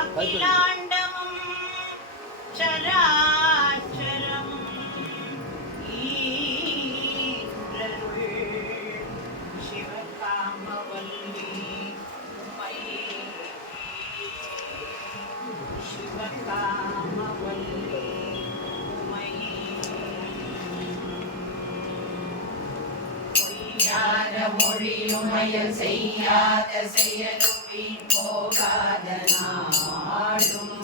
அகிலாண்டமும் சராச்சரம் ஈன்றருள் சிவகாமவல்லி உமையே சிவகாமவல்லி உமையே பொய்யாத மொழியுமையல் செய்யாத செயலும் வீண் போகாத நாடும்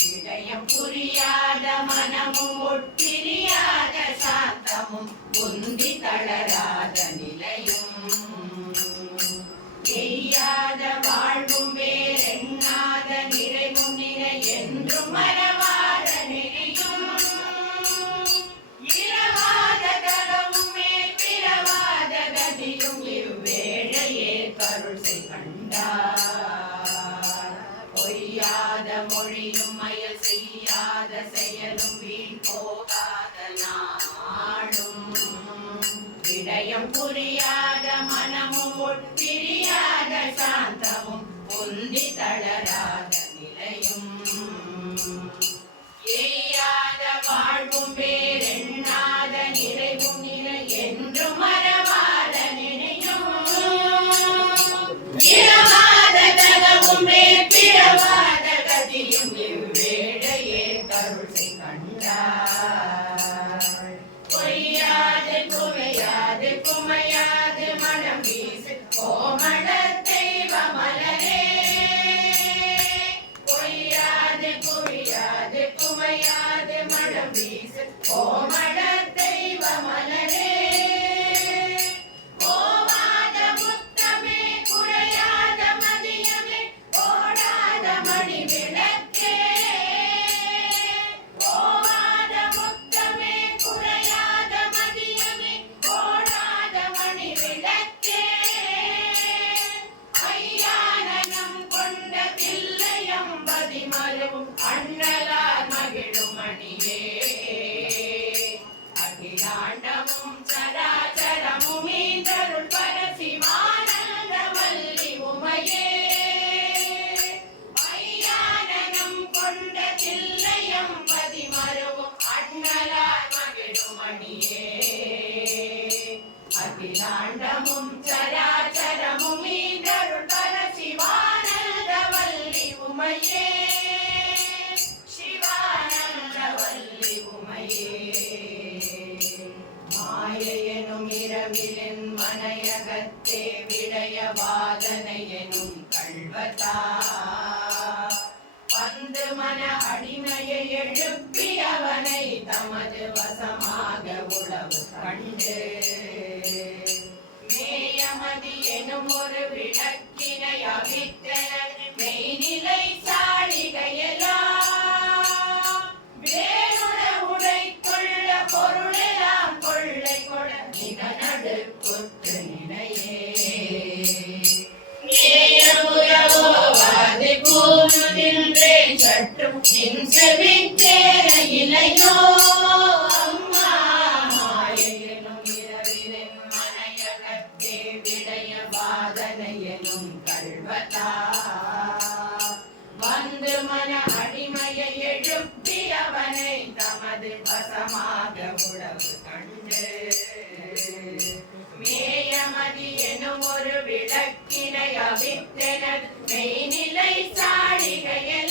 விடயம் புரியாத மனமும் ஒட்டிரியாத சாந்தமும் உந்தி தளராத நிலையும் எய்யாத வாழ்வும் வேறெண்ணாத நிறைவும் நிறை என்றும் மறவாத நெறியும் இரவாத தரவும் பிறவாத கதியும் இவ்வேளையே கருள் செய் கண்டார் பொய்யாத மொழியும் மயல் செய்யாத செயலும் வீண் போகாத நாடும் விடயம் புரியாத மனமும் ஒட்டிரியாத சாந்தமும் பொந்தி தளராத நிலையும் எய்யாத வாழ்வும் வேறெண்ணாத நிறைவும் நிலை என்றும் மறவாத நினையும் இரவாத தகவும் பிறவாத கதியும் இவ்வேளையே கருள் செய் கண்டார் பொய்யாது குவையாது குமையாது மனம் வீசு கோமள தெய்வ மலரே பொய்யாது குவையாது குமையாது மனம் வீசு கோமள தெய்வ மலரே ஓவாத முத்தமே குறையாத மதியமே ஓடாத மணி விளக்கே ஓவாத முத்தமே குறையாத மதியமே ஓடாத மணி விளக்கே ஐயானனம் கொண்ட தில்லையம்பதி மருவும் அண்ணலார் மகிழும் மணியே அகிலாண்டமும் சராச்சரமும் ஈந்தருள் பரசிவானந்த வல்லி உமையே ஐயானனம் கொண்ட தில்லையம்பதி மருவும் அண்ணலார் மகிழும் மணியே அகிலாண்டமும் சராச்சரமும் ஈந்தருள் பரசிவானந்த வல்லி உமையே சிவானந்த வல்லி உமையே மாயையெனும் இரவிலின் மனையகத்தே விடய வாதனையெனும் கள்வதா வந்து மன அடிமையை எழுப்பி அவனை தமது வசமாக உளவு கண்டு மேயமதி எனும் ஒரு விளக்கினை அவித்தனது மெய்நிலை சாளிகையெல்லாம் வேறுட உடைத்துள்ள பொருளெல்லாம் கொள்ளை கொட நிகநடு கொற்று நினையே நேயமுறவோவாது கூறுகின்றே சற்றும் நின் செவிக்கேற இலையோ அம்மா மாயையெனும் இரவிலின் மனையகத்தே விடய வாதனையெனும் கள்வதா வந்து மன அடிமையை எழுப்பி அவனை தமது வசமாக உளவு கண்டு மேயமதி எனும் ஒரு விளக்கினை அவித்தனது மெய்நிலை சாளிகையெல்லாம்